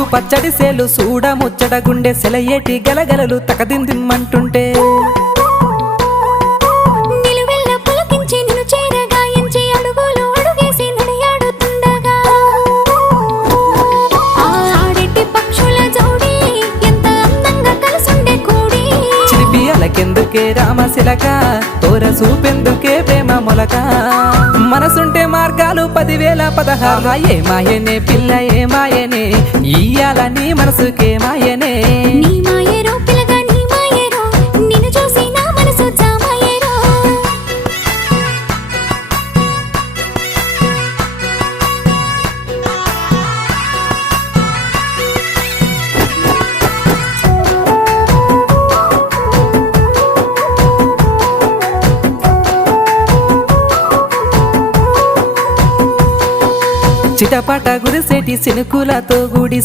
ముద్దు పచ్చడి సేలు సూడ ముచ్చట గుండె సెలయేటి గలగలలు తకదిందిమ్మంటుంటే నిలువెల్ల పులకించి నిన్ను చేరగాయించి అడుగులు అడుగేసి నడియాడుతుండగా ఆడెట్టి పక్షుల జోడి ఎంత అందంగా కలుసుండే కూడి చిలిపి అలకెందుకే రామశిలక తోర సూపెందుకే ప్రేమ మొలక మనసుంటే మార్గాలు 10,016 ఏ మాయనే పిల్ల ఏ మాయనే ఇయ్యాల నీ మనసుకే మాయనే నీ మాయేరో పిల్లగా నీ మాయేరో నిన్ను చూసి నా మనసు జామాయేరో చిటపట గురిసేటి సినుకులతో గుడి